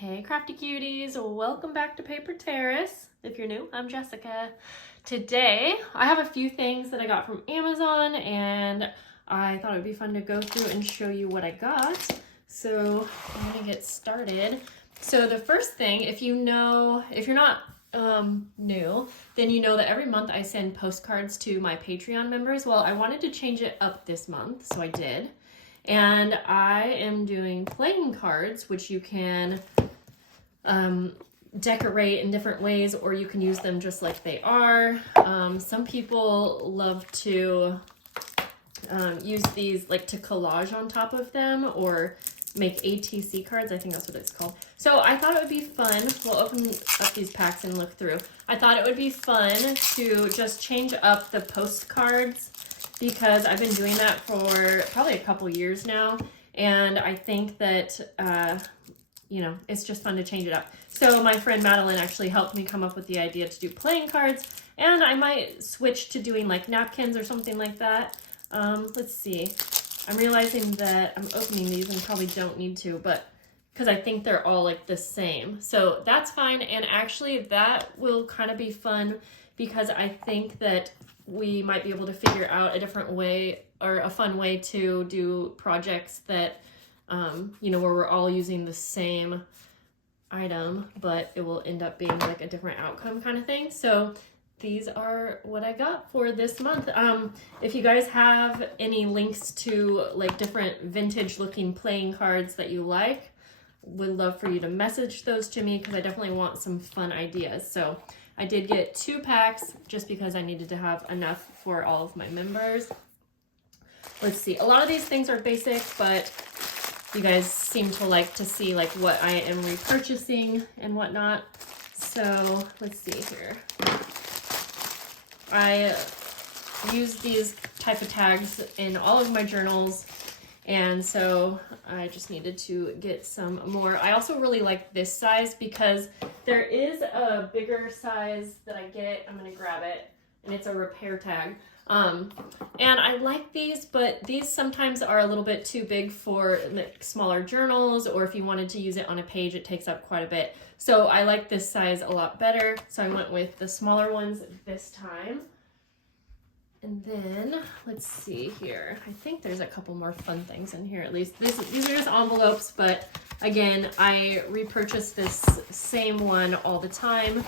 Hey crafty cuties, welcome back to Paper Terrace. If you're new, I'm Jessica. Today I have a few things that I got from Amazon and I thought it would be fun to go through and show you what I got. So I'm gonna get started. So the first thing, if you're not new, then you know that every month I send postcards to my Patreon members. Well, I wanted to change it up this month, so I did. And I am doing playing cards, which you can decorate in different ways, or you can use them just like they are. Some people love to use these like to collage on top of them or make ATC cards. I think that's what it's called. So I thought it would be fun. We'll open up these packs and look through. I thought it would be fun to just change up the postcards because I've been doing that for probably a couple years now. And I think that, it's just fun to change it up. So my friend Madeline actually helped me come up with the idea to do playing cards. And I might switch to doing like napkins or something like that. Let's see. I'm realizing that I'm opening these and probably don't need to, but because I think they're all like the same. So that's fine. And actually that will kind of be fun because I think that we might be able to figure out a different way or a fun way to do projects that, where we're all using the same item, but it will end up being like a different outcome kind of thing. So these are what I got for this month. If you guys have any links to like different vintage looking playing cards that you like, would love for you to message those to me because I definitely want some fun ideas. So I did get 2 packs just because I needed to have enough for all of my members. Let's see. A lot of these things are basic, but you guys seem to like to see like what I am repurchasing and whatnot. So let's see here. I use these type of tags in all of my journals, and so I just needed to get some more. I also really like this size because there is a bigger size that I get. I'm gonna grab it, and it's a repair tag. And I like these, but these sometimes are a little bit too big for like smaller journals, or if you wanted to use it on a page, it takes up quite a bit. So I like this size a lot better. So I went with the smaller ones this time. And then let's see here. I think there's a couple more fun things in here. At least these are just envelopes, but again, I repurchase this same one all the time.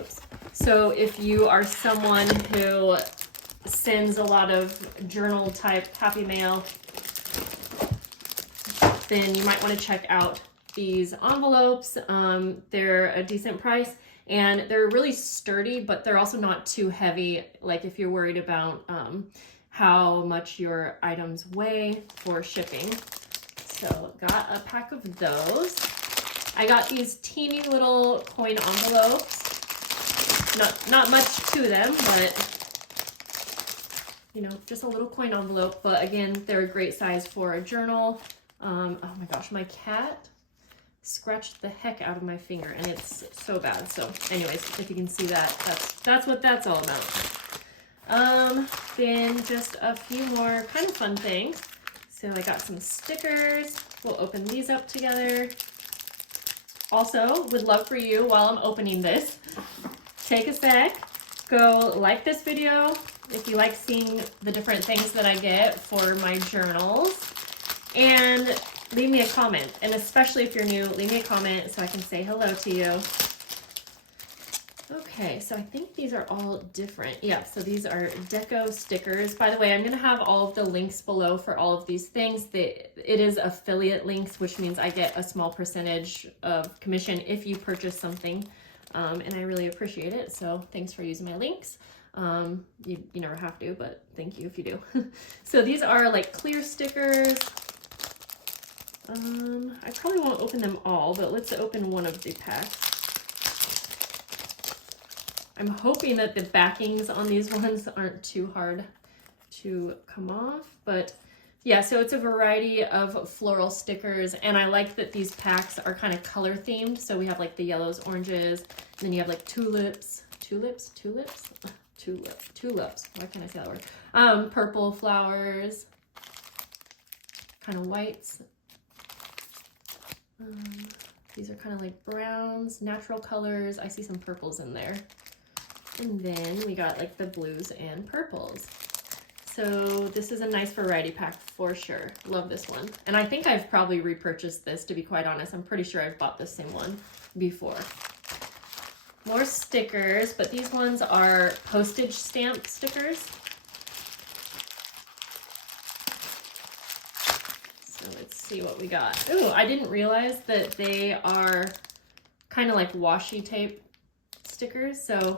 Oops. So if you are someone who sends a lot of journal type happy mail, then you might want to check out these envelopes. They're a decent price and they're really sturdy, but they're also not too heavy. Like if you're worried about how much your items weigh for shipping. So got a pack of those. I got these teeny little coin envelopes. Not much to them, but just a little coin envelope, but again, they're a great size for a journal. Oh my gosh, my cat scratched the heck out of my finger and it's so bad. So anyways, if you can see that, that's what that's all about. Then just a few more kind of fun things. So I got some stickers. We'll open these up together. Also, would love for you, while I'm opening this, take a sec, go like this video if you like seeing the different things that I get for my journals, and leave me a comment. And especially if you're new, leave me a comment so I can say hello to you. Okay, so I think these are all different. Yeah, so these are deco stickers. By the way, I'm going to have all of the links below for all of these things. It is affiliate links, which means I get a small percentage of commission if you purchase something. And I really appreciate it. So thanks for using my links. You never have to, but thank you if you do. So these are like clear stickers. I probably won't open them all, but let's open one of the packs. I'm hoping that the backings on these ones aren't too hard to come off, but yeah, so it's a variety of floral stickers, and I like that these packs are kind of color themed. So we have like the yellows, oranges, and then you have like tulips. Why can't I say that word? Purple flowers, kind of whites. These are kind of like browns, natural colors. I see some purples in there. And then we got like the blues and purples. So this is a nice variety pack for sure. Love this one. And I think I've probably repurchased this, to be quite honest. I'm pretty sure I've bought this same one before. More stickers, but these ones are postage stamp stickers. So let's see what we got. Ooh, I didn't realize that they are kind of like washi tape stickers. So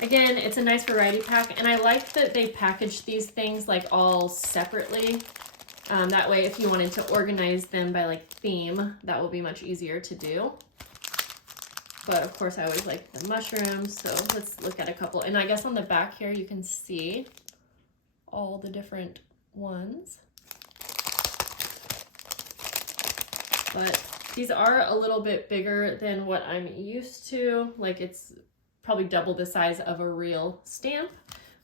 again, it's a nice variety pack, and I like that they package these things like all separately. That way, if you wanted to organize them by like theme, that will be much easier to do. But of course, I always like the mushrooms, so let's look at a couple. And I guess on the back here, you can see all the different ones. But these are a little bit bigger than what I'm used to. Like, it's probably double the size of a real stamp,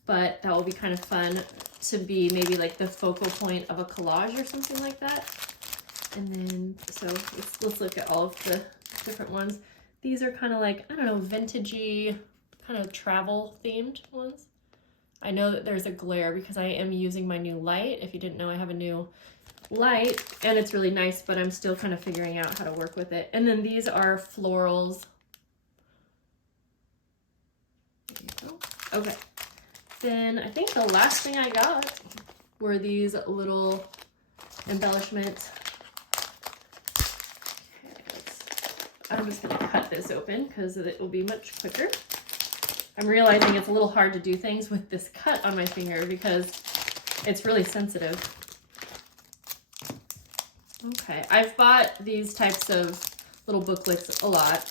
but that will be kind of fun to be maybe like the focal point of a collage or something like that. And then, so let's look at all of the different ones. These are kind of like, I don't know, vintagey, kind of travel themed ones. I know that there's a glare because I am using my new light. If you didn't know, I have a new light and it's really nice, but I'm still kind of figuring out how to work with it. And then these are florals. Okay, then I think the last thing I got were these little embellishments. Okay, I'm just gonna cut this open because it will be much quicker. I'm realizing it's a little hard to do things with this cut on my finger because it's really sensitive. Okay, I've bought these types of little booklets a lot,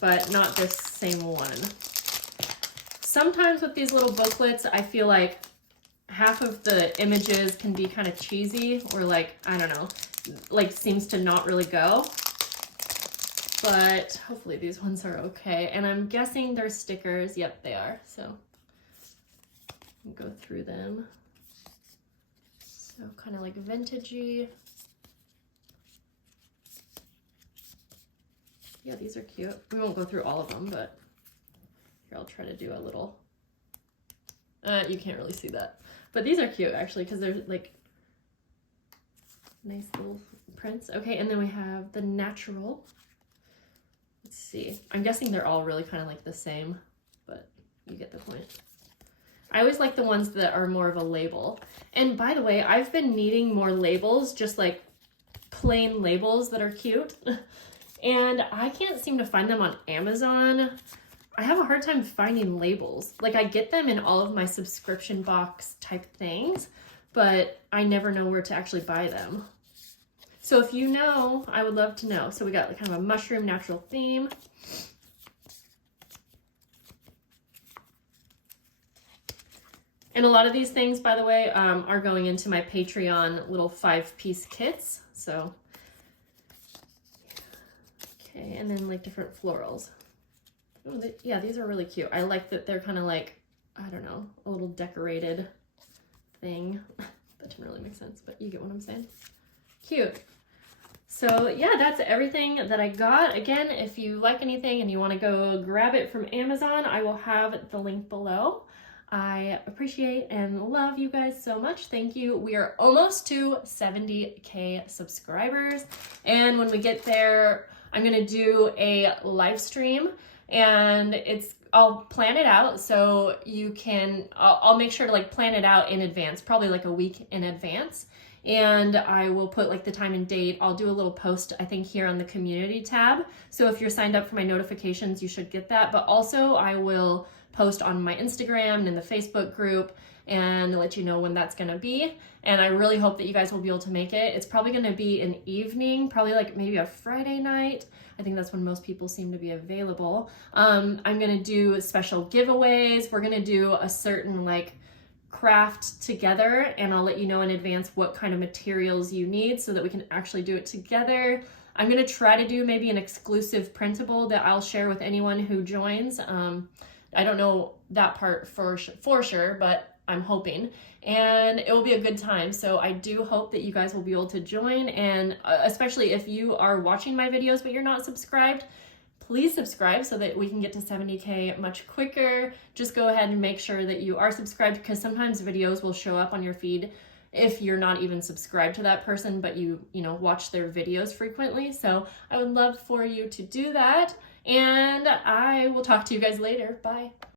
but not this same one. Sometimes with these little booklets, I feel like half of the images can be kind of cheesy or like, I don't know, like seems to not really go. But hopefully these ones are okay. And I'm guessing they're stickers. Yep, they are. So I'll go through them. So kind of like vintagey. Yeah, these are cute. We won't go through all of them, but here, I'll try to do a little, you can't really see that. But these are cute actually, because they're like nice little prints. Okay, and then we have the natural. Let's see. I'm guessing they're all really kind of like the same, but you get the point. I always like the ones that are more of a label. And by the way, I've been needing more labels, just like plain labels that are cute. And I can't seem to find them on Amazon. I have a hard time finding labels. Like, I get them in all of my subscription box type things, but I never know where to actually buy them. So if you know, I would love to know. So we got like kind of a mushroom natural theme. And a lot of these things, by the way, are going into my Patreon little 5-piece kits. So, okay, and then like different florals. Oh, yeah, these are really cute. I like that they're kind of like, I don't know, a little decorated thing. That didn't really make sense, but you get what I'm saying. Cute. So yeah, that's everything that I got. Again, if you like anything and you want to go grab it from Amazon, I will have the link below. I appreciate and love you guys so much. Thank you. We are almost to 70K subscribers. And when we get there, I'm going to do a live stream, and I'll plan it out so you can, I'll make sure to like plan it out in advance, probably like a week in advance. And I will put like the time and date. I'll do a little post, I think, here on the community tab. So if you're signed up for my notifications, you should get that. But also I will post on my Instagram and in the Facebook group and let you know when that's gonna be. And I really hope that you guys will be able to make it. It's probably gonna be an evening, probably like maybe a Friday night. I think that's when most people seem to be available. I'm gonna do special giveaways. We're gonna do a certain like craft together, and I'll let you know in advance what kind of materials you need so that we can actually do it together. I'm gonna try to do maybe an exclusive printable that I'll share with anyone who joins. I don't know that part for sure, but I'm hoping, and it will be a good time. So I do hope that you guys will be able to join, and especially if you are watching my videos but you're not subscribed, please subscribe so that we can get to 70K much quicker. Just go ahead and make sure that you are subscribed, because sometimes videos will show up on your feed if you're not even subscribed to that person, but you watch their videos frequently. So I would love for you to do that, and I will talk to you guys later. Bye.